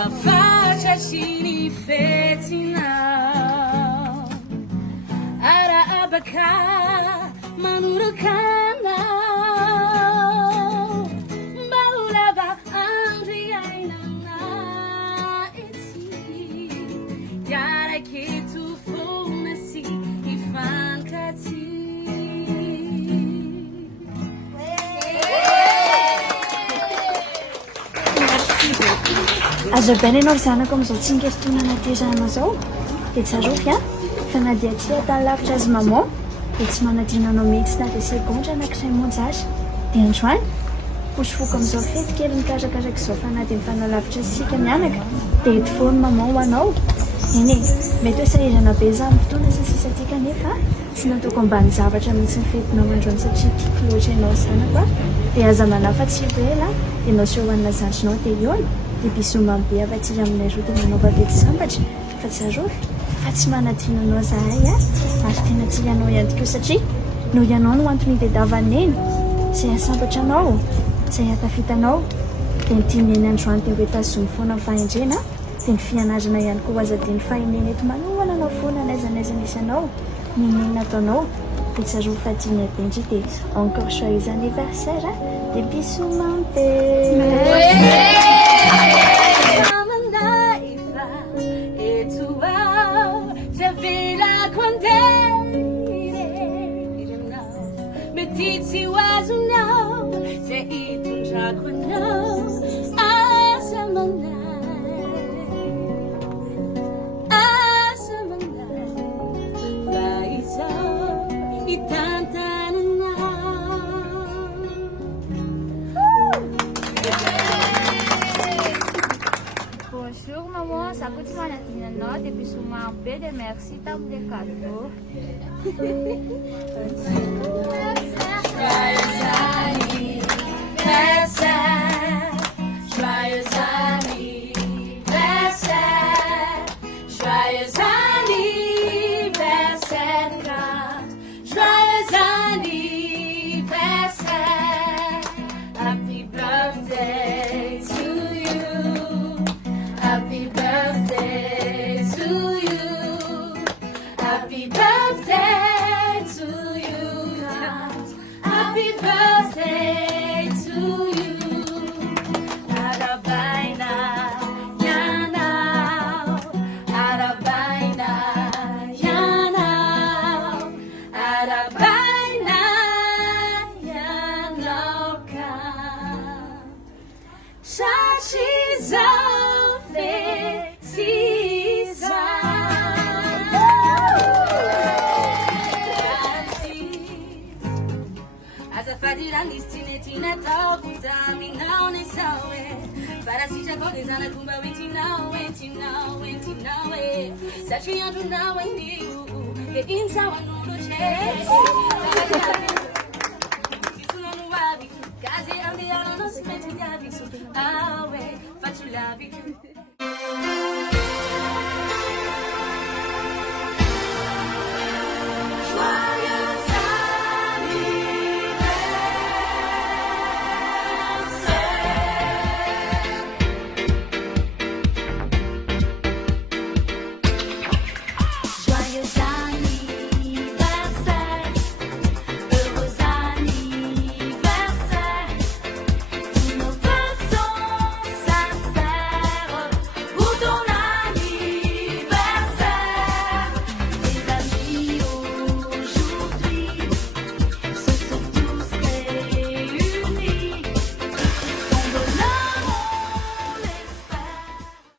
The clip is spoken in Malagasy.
Hafatr'i fetinao ara abaka manurukanao mbaulava andri ainana ity yaraketo fona sy ifankaty. Azo baina ianao ry zanako amin'izao tsingerin-taonana terana zao dia tsarovy a fa na dia tsy atany lavitra azy maman dia tsy manadino anao mihitsy na dia segondra anankiray monja azy dia androany posifoko amin'izao fety kely mikarakaraky izao fanadiny fanalavitra isika mianaka dia headphone maman ho anao. Eny mety hoe sahirana be za amin'ny fotoana sy sisa tika nefa tsy nataoko ambany zavatra mihitsy ny fetinao androany satria tiako loatra ianao zanako a dia aza manafa-tsy ela ianao sy hohanina zandrinao dia iona dia bisou Mamyyy afa-tsy aminay roa dia manao vavety sambatra fa tsarovy fa tsy manadino anao zahay a ary tena tsy ianao ihany koa satria no ianao no antony dedavany izay asambatra anao izay atafitanao dia nitianeny androany dia hoe tazony foana ny fahendrena dia ny fianarana ihany koa azadiny fahineny eto manohana anao foana n'aiza nisy anao ninenina ataonao dia tsarovy fadiny abendry dia encore joyeux anniversaire dia bisou Mamyyy. Metiti wazunao se itunjakunao asamanai faisa itantanana. Bonjour maman, ça coûte mal à Tinana, et puis sous ma belle et merci tant de cadeaux. Joyeux anniversaire, joyeux anniversaire, joyeux anniversaire, joyeux anniversaire, happy birthday to you, happy birthday to you, happy birthday to you, happy birthday to you. Arabaina yanao, arabaina yanao, arabaina yanao ka. Shashizo fetisa. Tina ataovy aminao ny sao para sitrako dia zanako mba hoentinao satria andronao anio dia iny zao anolo tre